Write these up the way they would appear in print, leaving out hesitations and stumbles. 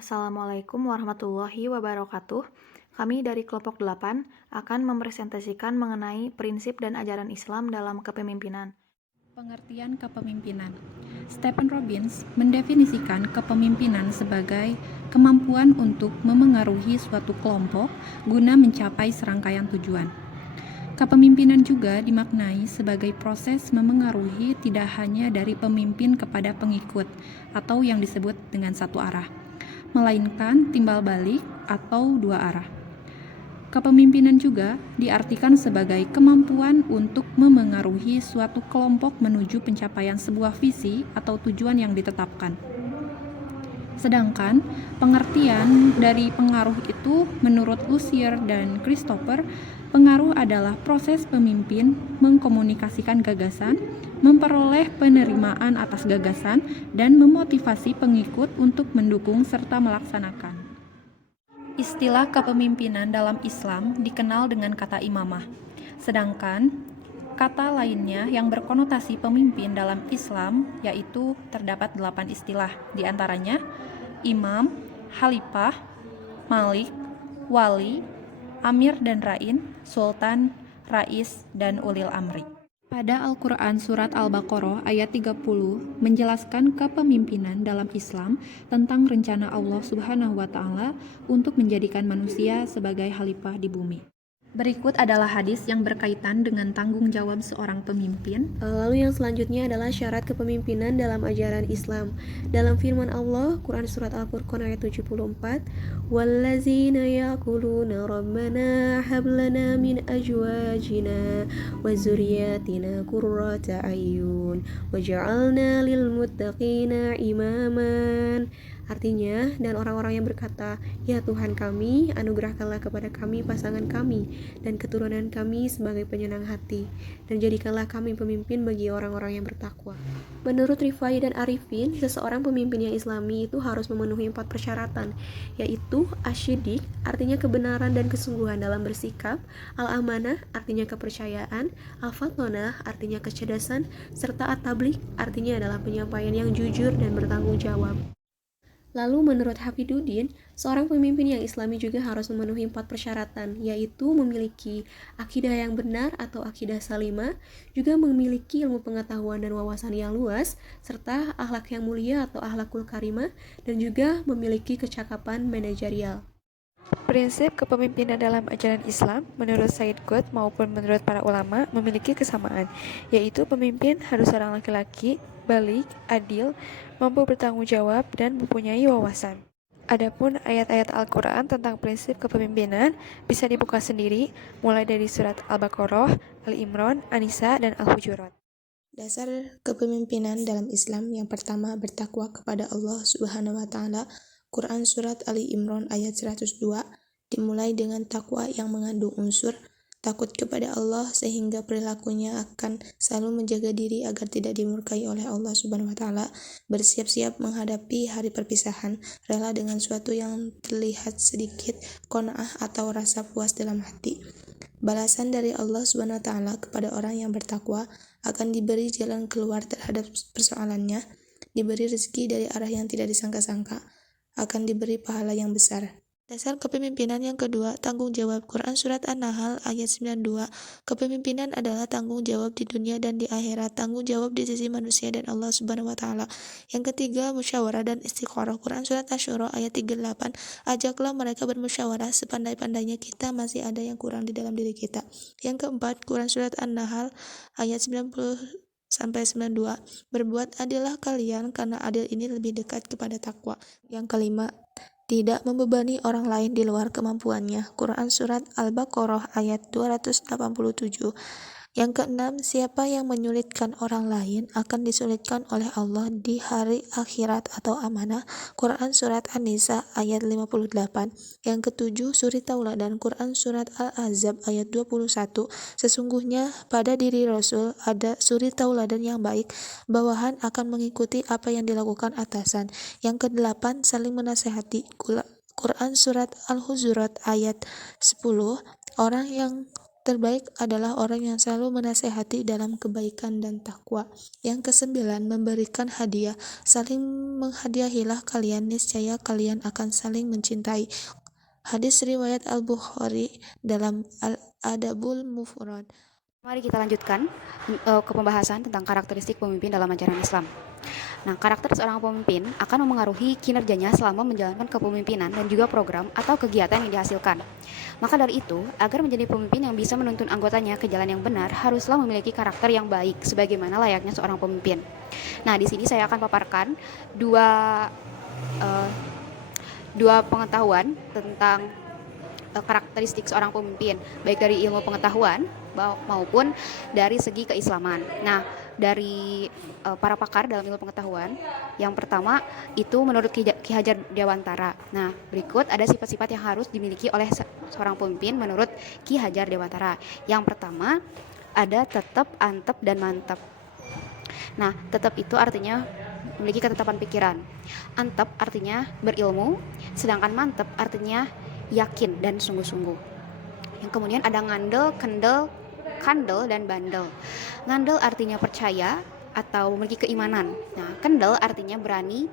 Assalamualaikum warahmatullahi wabarakatuh. Kami dari kelompok 8 akan mempresentasikan mengenai prinsip dan ajaran Islam dalam kepemimpinan. Pengertian kepemimpinan. Stephen Robbins mendefinisikan kepemimpinan sebagai kemampuan untuk memengaruhi suatu kelompok guna mencapai serangkaian tujuan. Kepemimpinan juga dimaknai sebagai proses memengaruhi tidak hanya dari pemimpin kepada pengikut atau yang disebut dengan satu arah, melainkan timbal balik atau dua arah. Kepemimpinan juga diartikan sebagai kemampuan untuk memengaruhi suatu kelompok menuju pencapaian sebuah visi atau tujuan yang ditetapkan. Sedangkan pengertian dari pengaruh itu menurut Lucier dan Christopher, pengaruh adalah proses pemimpin mengkomunikasikan gagasan, memperoleh penerimaan atas gagasan, dan memotivasi pengikut untuk mendukung serta melaksanakan. Istilah kepemimpinan dalam Islam dikenal dengan kata imamah, sedangkan kata lainnya yang berkonotasi pemimpin dalam Islam yaitu terdapat 8 istilah, diantaranya imam, khalifah, malik, wali, amir dan rain, sultan, rais, dan ulil amri. Pada Al-Quran Surat Al-Baqarah ayat 30 menjelaskan kepemimpinan dalam Islam tentang rencana Allah Subhanahu wa Ta'ala untuk menjadikan manusia sebagai khalifah di bumi. Berikut adalah hadis yang berkaitan dengan tanggung jawab seorang pemimpin. Lalu yang selanjutnya adalah syarat kepemimpinan dalam ajaran Islam. Dalam firman Allah, Quran Surat Al-Furqan ayat 74, وَالَّذِينَ يَقُولُونَ رَبَّنَا هَبْ لَنَا مِنْ أَزْوَاجِنَا وَذُرِّيَّاتِنَا قُرَّةَ أَعْيُنٍ وَاجْعَلْنَا لِلْمُتَّقِينَ إِمَامًا. Artinya, dan orang-orang yang berkata, "Ya Tuhan kami, anugerahkanlah kepada kami pasangan kami dan keturunan kami sebagai penyenang hati, dan jadikanlah kami pemimpin bagi orang-orang yang bertakwa." Menurut Rifai dan Arifin, seseorang pemimpin yang islami itu harus memenuhi 4 persyaratan, yaitu asyidik, artinya kebenaran dan kesungguhan dalam bersikap, al-amanah, artinya kepercayaan, al-fatonah, artinya kecerdasan, serta at-tabligh, artinya adalah penyampaian yang jujur dan bertanggung jawab. Lalu menurut Hafiduddin, seorang pemimpin yang islami juga harus memenuhi 4 persyaratan, yaitu memiliki akidah yang benar atau akidah salimah, juga memiliki ilmu pengetahuan dan wawasan yang luas, serta akhlak yang mulia atau akhlakul karimah, dan juga memiliki kecakapan manajerial. Prinsip kepemimpinan dalam ajaran Islam, menurut Said Qutb maupun menurut para ulama, memiliki kesamaan, yaitu pemimpin harus seorang laki-laki, balik, adil, mampu bertanggung jawab, dan mempunyai wawasan. Adapun ayat-ayat Al-Quran tentang prinsip kepemimpinan bisa dibuka sendiri, mulai dari surat Al-Baqarah, Al-Imran, An-Nisa, dan Al-Hujurat. Dasar kepemimpinan dalam Islam yang pertama bertakwa kepada Allah Subhanahu wa Ta'ala. Quran Surat Ali Imran ayat 102 dimulai dengan takwa yang mengandung unsur takut kepada Allah sehingga perilakunya akan selalu menjaga diri agar tidak dimurkai oleh Allah Subhanahu wa Ta'ala, bersiap-siap menghadapi hari perpisahan, rela dengan suatu yang terlihat sedikit qanaah atau rasa puas dalam hati. Balasan dari Allah Subhanahu wa Ta'ala kepada orang yang bertakwa akan diberi jalan keluar terhadap persoalannya, diberi rezeki dari arah yang tidak disangka-sangka, akan diberi pahala yang besar. Dasar kepemimpinan yang kedua, tanggung jawab. Quran Surat An-Nahl ayat 92, kepemimpinan adalah tanggung jawab di dunia dan di akhirat, tanggung jawab di sisi manusia dan Allah Subhanahu wa Ta'ala. Yang ketiga, musyawarah dan istiqoroh. Quran Surat Asy-Syura ayat 38, ajaklah mereka bermusyawarah, sepandai-pandainya kita masih ada yang kurang di dalam diri kita. Yang keempat, Quran Surat An-Nahl ayat 90-92, berbuat adillah kalian karena adil ini lebih dekat kepada takwa. Yang kelima, tidak membebani orang lain di luar kemampuannya. Quran Surat Al-Baqarah ayat 287. Yang keenam, siapa yang menyulitkan orang lain akan disulitkan oleh Allah di hari akhirat atau amanah. Quran Surat An-Nisa ayat 58. Yang ketujuh, suri tauladan. Quran Surat Al-Ahzab ayat 21. Sesungguhnya pada diri Rasul ada suri tauladan yang baik, bawahan akan mengikuti apa yang dilakukan atasan. Yang kedelapan, saling menasehati. Quran Surat Al-Hujurat ayat 10. Orang yang terbaik adalah orang yang selalu menasehati dalam kebaikan dan takwa. Yang kesembilan, memberikan hadiah. Saling menghadiahilah kalian, niscaya kalian akan saling mencintai. Hadis riwayat Al-Bukhari dalam Al-Adabul Mufrad. Mari kita lanjutkan ke pembahasan tentang karakteristik pemimpin dalam ajaran Islam. Nah, karakter seorang pemimpin akan memengaruhi kinerjanya selama menjalankan kepemimpinan dan juga program atau kegiatan yang dihasilkan. Maka dari itu, agar menjadi pemimpin yang bisa menuntun anggotanya ke jalan yang benar, haruslah memiliki karakter yang baik sebagaimana layaknya seorang pemimpin. Nah, di sini saya akan paparkan dua pengetahuan tentang karakteristik seorang pemimpin, baik dari ilmu pengetahuan maupun dari segi keislaman. Nah, dari para pakar dalam ilmu pengetahuan, yang pertama itu menurut Ki Hajar Dewantara. Nah, berikut ada sifat-sifat yang harus dimiliki oleh seorang pemimpin menurut Ki Hajar Dewantara. Yang pertama ada tetap, antep, dan mantep. Nah, tetap itu artinya memiliki ketetapan pikiran. Antep artinya berilmu, sedangkan mantep artinya yakin dan sungguh-sungguh. Yang kemudian ada ngandel, kandel, dan bandel. Ngandel artinya percaya atau memiliki keimanan. Nah, kendel artinya berani,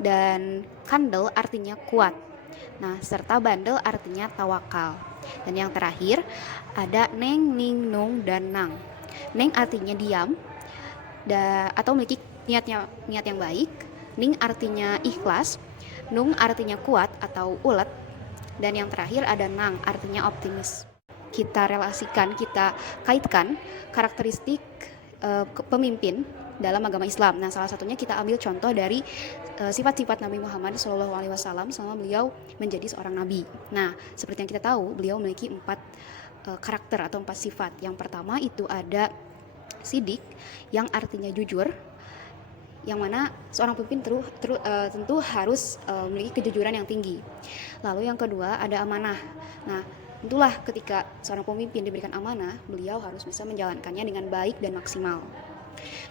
dan kandel artinya kuat. Nah, serta bandel artinya tawakal. Dan yang terakhir ada neng, ning, nung, dan nang. Neng artinya diam atau memiliki niat yang baik. Ning artinya ikhlas, nung artinya kuat atau ulet, dan yang terakhir ada nang artinya optimis. Kita kaitkan karakteristik pemimpin dalam agama Islam. Nah, salah satunya kita ambil contoh dari sifat-sifat Nabi Muhammad SAW selama beliau menjadi seorang nabi. Nah, seperti yang kita tahu, beliau memiliki 4 karakter atau 4 sifat. Yang pertama itu ada sidik, yang artinya jujur, yang mana seorang pemimpin tentu harus memiliki kejujuran yang tinggi. Lalu yang kedua ada amanah. Nah, tentulah ketika seorang pemimpin diberikan amanah, beliau harus bisa menjalankannya dengan baik dan maksimal.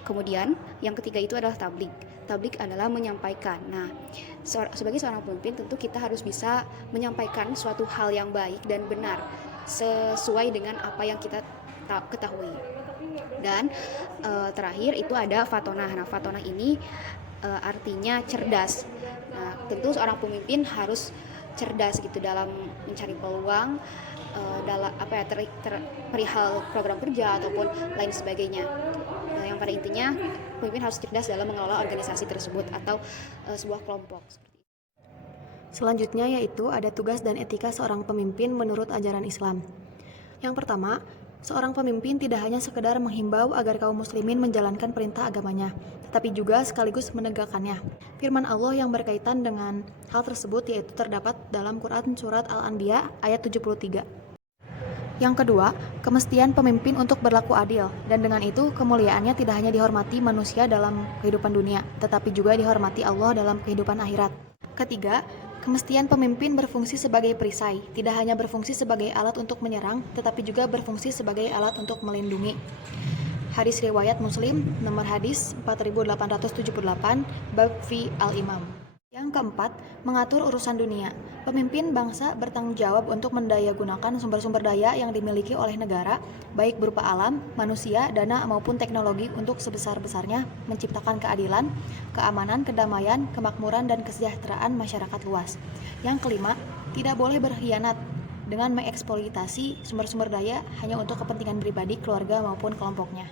Kemudian yang ketiga itu adalah tablik. Tablik adalah menyampaikan. Nah, sebagai seorang pemimpin tentu kita harus bisa menyampaikan suatu hal yang baik dan benar sesuai dengan apa yang kita ketahui. Dan terakhir itu ada fatonah. Nah, fatonah ini artinya cerdas. Nah, tentu seorang pemimpin harus cerdas gitu dalam mencari peluang, dalam perihal program kerja ataupun lain sebagainya. Nah, yang pada intinya pemimpin harus cerdas dalam mengelola organisasi tersebut atau sebuah kelompok. Selanjutnya yaitu ada tugas dan etika seorang pemimpin menurut ajaran Islam. Yang pertama, seorang pemimpin tidak hanya sekedar menghimbau agar kaum muslimin menjalankan perintah agamanya, tetapi juga sekaligus menegakkannya. Firman Allah yang berkaitan dengan hal tersebut yaitu terdapat dalam Quran Surat Al-Anbiya ayat 73. Yang kedua, kemestian pemimpin untuk berlaku adil, dan dengan itu kemuliaannya tidak hanya dihormati manusia dalam kehidupan dunia, tetapi juga dihormati Allah dalam kehidupan akhirat. Ketiga, kemestian pemimpin berfungsi sebagai perisai, tidak hanya berfungsi sebagai alat untuk menyerang, tetapi juga berfungsi sebagai alat untuk melindungi. Hadis riwayat Muslim, nomor hadis 4878, bab fi al-imam. Yang keempat, mengatur urusan dunia. Pemimpin bangsa bertanggung jawab untuk mendayagunakan sumber-sumber daya yang dimiliki oleh negara, baik berupa alam, manusia, dana, maupun teknologi untuk sebesar-besarnya menciptakan keadilan, keamanan, kedamaian, kemakmuran, dan kesejahteraan masyarakat luas. Yang kelima, tidak boleh berkhianat dengan mengeksploitasi sumber-sumber daya hanya untuk kepentingan pribadi, keluarga, maupun kelompoknya.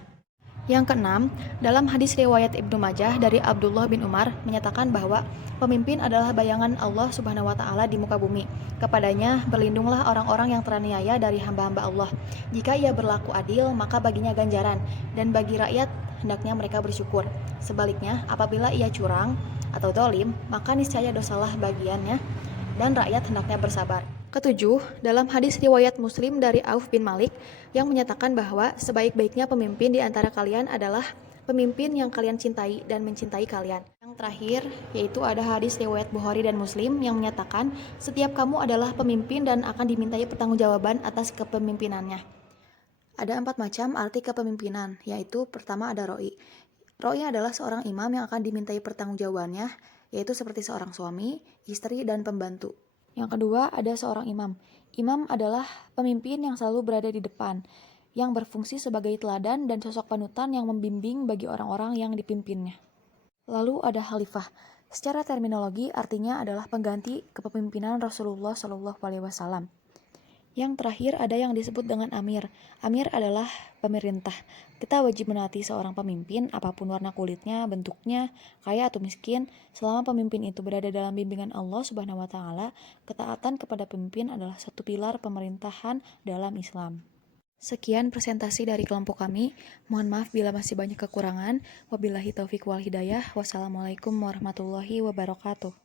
Yang keenam, dalam hadis riwayat Ibnu Majah dari Abdullah bin Umar menyatakan bahwa pemimpin adalah bayangan Allah Subhanahu wa taala di muka bumi. Kepadanya berlindunglah orang-orang yang teraniaya dari hamba-hamba Allah. Jika ia berlaku adil, maka baginya ganjaran, dan bagi rakyat hendaknya mereka bersyukur. Sebaliknya, apabila ia curang atau zalim, maka niscaya dosalah bagiannya dan rakyat hendaknya bersabar. Ketujuh, dalam hadis riwayat Muslim dari Auf bin Malik yang menyatakan bahwa sebaik-baiknya pemimpin di antara kalian adalah pemimpin yang kalian cintai dan mencintai kalian. Yang terakhir, yaitu ada hadis riwayat Bukhari dan Muslim yang menyatakan setiap kamu adalah pemimpin dan akan dimintai pertanggungjawaban atas kepemimpinannya. Ada 4 macam arti kepemimpinan, yaitu pertama ada ro'i. Ro'i adalah seorang imam yang akan dimintai pertanggungjawabannya, yaitu seperti seorang suami, istri, dan pembantu. Yang kedua, ada seorang imam. Imam adalah pemimpin yang selalu berada di depan, yang berfungsi sebagai teladan dan sosok panutan yang membimbing bagi orang-orang yang dipimpinnya. Lalu ada khalifah. Secara terminologi artinya adalah pengganti kepemimpinan Rasulullah SAW. Yang terakhir ada yang disebut dengan amir. Amir adalah pemerintah. Kita wajib menaati seorang pemimpin apapun warna kulitnya, bentuknya, kaya atau miskin. Selama pemimpin itu berada dalam bimbingan Allah Subhanahu wa taala, ketaatan kepada pemimpin adalah satu pilar pemerintahan dalam Islam. Sekian presentasi dari kelompok kami. Mohon maaf bila masih banyak kekurangan. Wabillahi taufik wal hidayah. Wassalamualaikum warahmatullahi wabarakatuh.